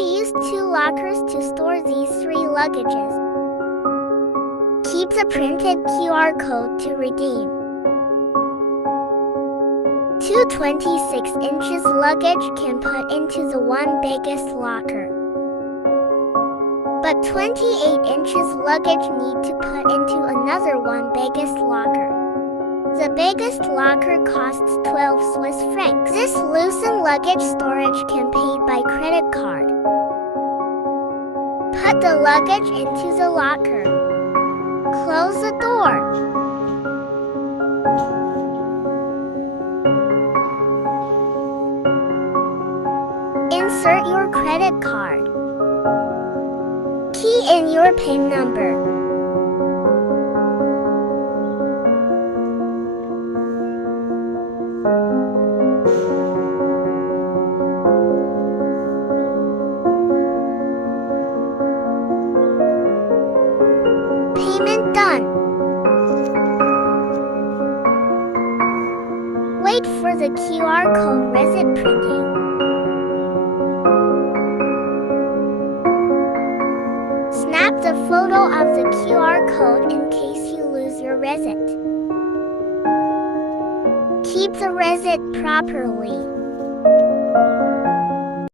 used 2 lockers to store these 3 luggages. Keep the printed QR code to redeem. 2 26 inches luggage can put into the one biggest locker. But 28 inches luggage need to put into another one biggest locker. The biggest locker costs 12 Swiss francs. This Lucerne luggage storage can be paid by credit card. Put the luggage into the locker. Close the door. Insert your credit card. Key in your PIN number. Payment done. Wait for the QR code receipt printing. Snap the photo of the QR code in case you lose your receipt. Keep the receipt properly.